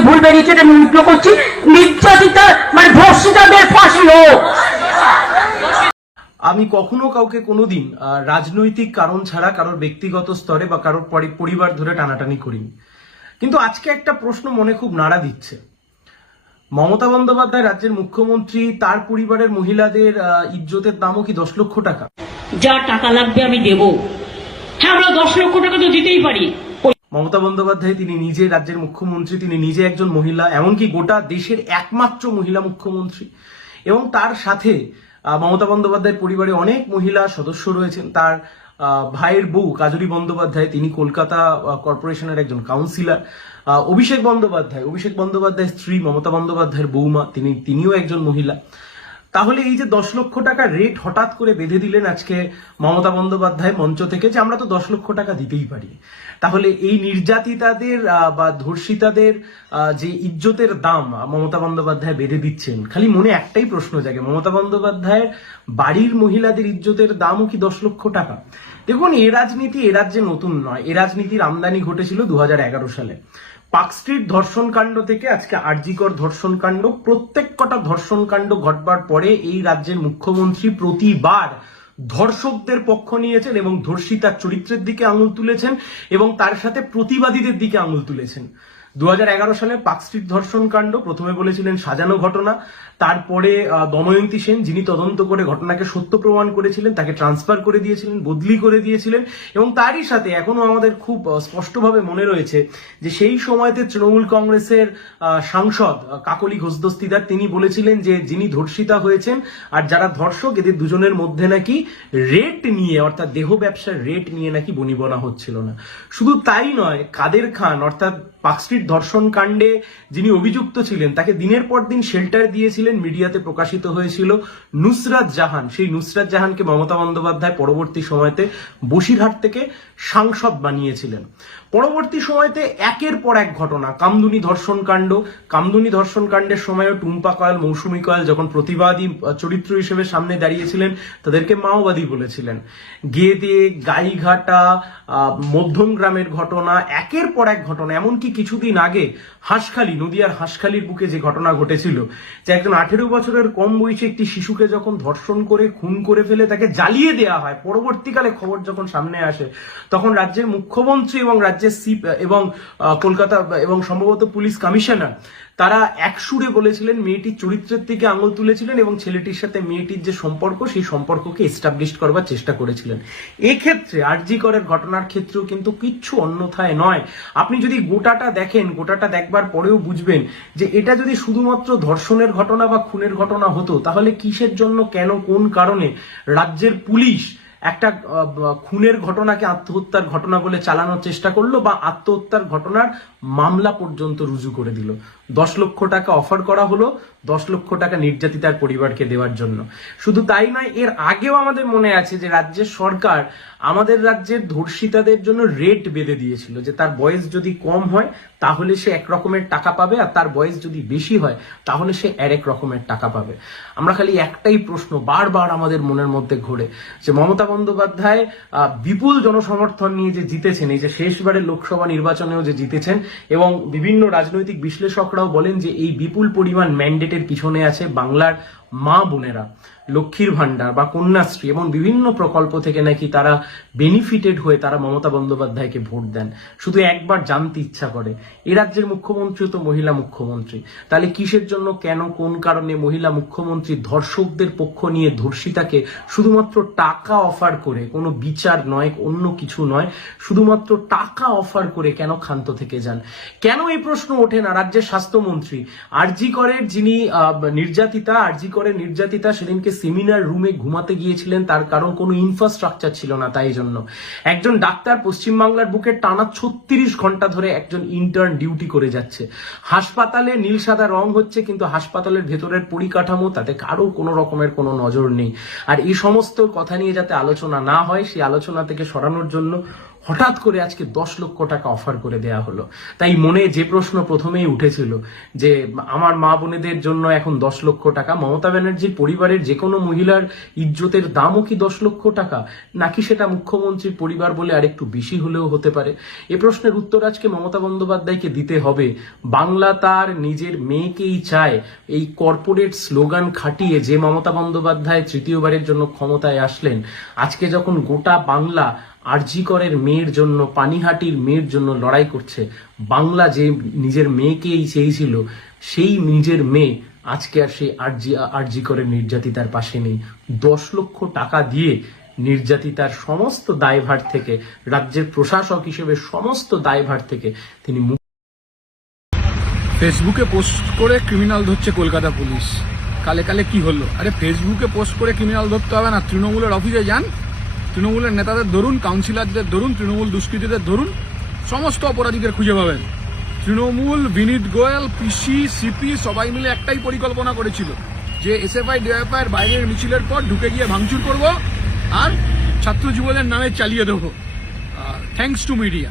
ভুল বেরিয়েছে এটা নির্ণ করছি। নির্যাতিতা মানে ধর্ষিতাদের ফাঁসি হোক। আমি কখনো কাউকে কোনোদিন রাজনৈতিক কারণ ছাড়া কারোর ব্যক্তিগত স্তরে বা কারোর পরিবার ধরে টানাটানি করিনি। কিন্তু আজকে একটা প্রশ্ন মনে খুব নাড়া দিচ্ছে। মমতা বন্দ্যোপাধ্যায় রাজ্যের মুখ্যমন্ত্রী তার পরিবারের মহিলাদের আহ, ইজ্জতের দামও কি দশ লক্ষ টাকা? যা টাকা লাগবে আমি দেবো। হ্যাঁ আমরা দশ লক্ষ টাকা তো দিতেই পারি। মমতা বন্দ্যোপাধ্যায় তিনি নিজে রাজ্যের মুখ্যমন্ত্রী, তিনি নিজে একজন মহিলা, এমনকি গোটা দেশের একমাত্র মহিলা মুখ্যমন্ত্রী। এবং তার সাথে মমতা বন্দ্যোপাধ্যায়ের পরিবারে অনেক মহিলা সদস্য রয়েছেন। তার ভাইয়ের বউ কাজরি বন্দ্যোপাধ্যায়, তিনি কলকাতা কর্পোরেশনের একজন কাউন্সিলর অভিষেক বন্দ্যোপাধ্যায়, অভিষেক বন্দ্যোপাধ্যায়ের স্ত্রী মমতা বন্দ্যোপাধ্যায়ের বৌমা, তিনি, তিনিও একজন মহিলা। তাহলে এই যে দশ লক্ষ টাকা রেট হঠাৎ করে বেঁধে দিলেন আজকে মমতা বন্দ্যোপাধ্যায় মঞ্চ থেকে যে আমরা তো দশ লক্ষ টাকা দিতেই পারি। তাহলে এই নির্যাতিতাদের বা ধর্ষিতাদের যে ইজ্জতের দাম মমতা বন্দ্যোপাধ্যায় বেঁধে দিচ্ছেন, খালি মনে একটাই প্রশ্ন জাগে, মমতা বন্দ্যোপাধ্যায়ের বাড়ির মহিলাদের ইজ্জতের দামও কি দশ লক্ষ টাকা? দেখুন, এ রাজনীতি এ রাজ্যে নতুন নয়, এ রাজনীতির আমদানি ঘটেছিল দু হাজার এগারো সালে। পার্ক স্ট্রিট ধর্ষণ কাণ্ড থেকে আজকে আরজিকর ধর্ষণ কাণ্ড। প্রত্যেক কটা ধর্ষণ কাণ্ড ঘটবার পরে এই রাজ্যের মুখ্যমন্ত্রী প্রতিবার ধর্ষকদের পক্ষ নিয়েছেন এবং ধর্ষিতার চরিত্রের দিকে আঙুল তুলেছেন এবং তার সাথে প্রতিবাদীদের দিকে আঙুল তুলেছেন। দুহাজার এগারো সালে পার্ক স্ট্রিট ধর্ষণ কাণ্ড, প্রথমে বলেছিলেন সাজানো ঘটনা, তারপরে দময়ন্তী সেন, যিনি তদন্ত করে ঘটনাকে সত্য প্রমাণ করেছিলেন, তাকে ট্রান্সফার করে দিয়েছিলেন, বদলি করে দিয়েছিলেন, এবং তারই সাথে এখনও আমাদের খুব স্পষ্টভাবে মনে রয়েছে যে সেই সময়তে তৃণমূল কংগ্রেসের সাংসদ কাকলি ঘোষদস্তিদার, তিনি বলেছিলেন যে যিনি ধর্ষিতা হয়েছেন, আর যারা ধর্ষক, এদের দুজনের মধ্যে নাকি রেট নিয়ে, অর্থাৎ দেহ ব্যবসার রেট নিয়ে নাকি বনিবনা হচ্ছিল না। শুধু তাই নয়, কাদের খান, অর্থাৎ পার্কস্ট্রিট ধর্ষণ কাণ্ডে যিনি অভিযুক্ত ছিলেন, তাকে দিনের পর দিন শেল্টার দিয়েছিলেন, মিডিয়াতে প্রকাশিত হয়েছিল নুসরাত জাহান। সেই নুসরাত জাহানকে মমতা বন্দ্যোপাধ্যায় পরবর্তী সময়তে বসিরহাট থেকে সাংসদ বানিয়েছিলেন। পরবর্তী সময়তে একের পর এক ঘটনা। কামদুনি ধর্ষণ কাণ্ড। কামদুনি ধর্ষণ কাণ্ডের সময়ও টুম্পা কয়াল, মৌসুমী কয়াল যখন প্রতিবাদী চরিত্র হিসেবে সামনে দাঁড়িয়েছিলেন, তাদেরকে মাওবাদী বলেছিলেন। গেদে, গাইঘাটা মধ্যম গ্রামের ঘটনা, একের পর এক ঘটনা, এমনকি কিছুদিন আগে হাঁসখালি, নদিয়ার হাঁসখালির বুকে যে ঘটনা ঘটেছিল, যে একজন আঠেরো বছরের কম বয়সী একটি শিশুকে যখন ধর্ষণ করে, খুন করে ফেলে, তাকে জ্বালিয়ে দেওয়া হয়। পরবর্তীকালে খবর যখন সামনে আসে, তখন রাজ্যের মুখ্যমন্ত্রী এবং রাজ্যের সিপ এবং কলকাতা এবং সম্ভবত পুলিশ কমিশনার, তারা একসুরে বলেছিলেন মেয়েটির চরিত্রের দিকে আঙুল তুলেছিলেন এবং ছেলেটির সাথে মেয়েটির যে সম্পর্ক, সেই সম্পর্ককে এস্টাবলিশ করবার চেষ্টা করেছিলেন। এক্ষেত্রে আরজি করের ঘটনার ক্ষেত্রেও কিন্তু কিচ্ছু অন্যথায় নয়। আপনি যদি গোটাটা দেখেন, গোটাটা দেখবার পরেও বুঝবেন যে এটা যদি শুধুমাত্র ধর্ষণের ঘটনা বা খুনের ঘটনা হতো, তাহলে কিসের জন্য, কেন, কোন কারণে রাজ্যের পুলিশ একটা খুনের ঘটনাকে আত্মহত্যার ঘটনা বলে চালানোর চেষ্টা করল বা আত্মহত্যার ঘটনার মামলা পর্যন্ত রুজু করে দিল। দশ লক্ষ টাকা অফার করা হলো, দশ লক্ষ টাকা নির্যাতিতার পরিবারকে দেওয়ার জন্য। শুধু তাই নয়, এর আগেও আমাদের মনে আছে যে রাজ্যের সরকার আমাদের রাজ্যের ধর্ষিতাদের জন্য রেট বেঁধে দিয়েছিল যে তার বয়স যদি কম হয়, তাহলে সে এক রকমের টাকা পাবে আর তার বয়স যদি বেশি হয়, তাহলে সে এক রকমের টাকা পাবে। আমরা খালি একটাই প্রশ্ন বারবার আমাদের মনের মধ্যে ঘোরে যে মমতা বন্দ্যোপাধ্যায় বিপুল জনসমর্থন নিয়ে যে জিতেছেন, এই যে শেষবারের লোকসভা নির্বাচনেও যে জিতেছেন, এবং বিভিন্ন রাজনৈতিক বিশ্লেষকরাও বলেন যে এই বিপুল পরিমাণ ম্যান্ডেটের পিছনে আছে বাংলার মা বোনেরা, লক্ষ্মীর ভান্ডার বা কন্যাশ্রী এবং বিভিন্ন প্রকল্প থেকে নাকি তারা বেনিফিটেড হয়ে তারা মমতা বন্দ্যোপাধ্যায়কে ভোট দেন। শুধু একবার জানতে ইচ্ছা করে। এ রাজ্যের মুখ্যমন্ত্রী তো মহিলা মুখ্যমন্ত্রী। তাহলে কিসের জন্য, কেন, কোন কারণে মহিলা মুখ্যমন্ত্রী ধর্ষকদের পক্ষ নিয়ে ধর্ষিতাকে শুধুমাত্র টাকা অফার করে, কোনো বিচার নয়, অন্য কিছু নয়, শুধুমাত্র টাকা অফার করে কেন ক্ষান্ত থেকে যান? কেন এই প্রশ্ন ওঠে না রাজ্যের স্বাস্থ্যমন্ত্রী? আরজি করের যিনি নির্যাতিতা, আরজি করের নির্যাতিতা সেদিনকে সেমিনার রুমে ঘুমাতে গিয়েছিলেন, তার কারণ কোনো ইনফ্রাস্ট্রাকচার ছিল না তাই জন্য। একজন ডাক্তার পশ্চিমবাংলার বুকে টানা ছত্রিশ ঘণ্টা ধরে একজন ইন্টার্ন ডিউটি করে যাচ্ছে। হাসপাতালে নীল সাদা রং হচ্ছে, কিন্তু হাসপাতালের ভেতরের পরিকাঠামো, তাতে কারও কোনো রকমের কোনো নজর নেই। আর এই সমস্ত কথা নিয়ে যাতে আলোচনা না হয়, সেই আলোচনা থেকে সরানোর জন্য হঠাৎ করে আজকে দশ লক্ষ টাকা অফার করে দেয়া হলো। তাই মনে যে প্রশ্ন প্রথমেই উঠেছিল যে আমার মা বোনেদের জন্য এখন দশ লক্ষ টাকা, মমতা ব্যানার্জির পরিবারের যে কোনো মহিলার ইজ্জতের দামও কি দশ লক্ষ টাকা? নাকি সেটা মুখ্যমন্ত্রীর পরিবার বলে আরেকটু বেশি হলেও হতে পারে? এ প্রশ্নের উত্তর আজকে মমতা বন্দ্যোপাধ্যায়কে দিতে হবে। বাংলা তার নিজের মেয়েকেই চায়। এই কর্পোরেট স্লোগান খাটিয়ে যে মমতা বন্দ্যোপাধ্যায় তৃতীয়বারের জন্য ক্ষমতায় আসলেন, আজকে যখন গোটা বাংলা আরজিকরের মেয়ের জন্য, পানিহাটির মেয়ের জন্য লড়াই করছে। বাংলা যে নিজের মেয়েকেই চেয়েছিল, সেই নিজের মেয়ে আজকে আর সেই আরজি, আরজিকরের নির্যাতিতার পাশে নেই। দশ লক্ষ টাকা দিয়ে নির্যাতিতার সমস্ত দায়ভার থেকে, রাজ্যের প্রশাসক হিসেবে সমস্ত দায়ভার থেকে তিনি ফেসবুকে পোস্ট করে ক্রিমিনাল ধরছে কলকাতা পুলিশ। কালে কালে কি হলো? আরে, ফেসবুকে পোস্ট করে ক্রিমিনাল ধরতে হবে না, তৃণমূলের অফিসে যান। তৃণমূলের নেতাদের ধরুন, কাউন্সিলরদের ধরুন, তৃণমূল দুষ্কৃতীদের ধরুন, সমস্ত অপরাধীদের খুঁজে পাবেন। তৃণমূল, বিনীত গোয়েল, পিসি, সিপি, সবাই মিলে একটাই পরিকল্পনা করেছিল যে এসএফআই ডিএফআই এর বাইরের মিছিলের পর ঢুকে গিয়ে ভাঙচুর করব আর ছাত্র যুবদের নামে চালিয়ে দেবো। Thanks to media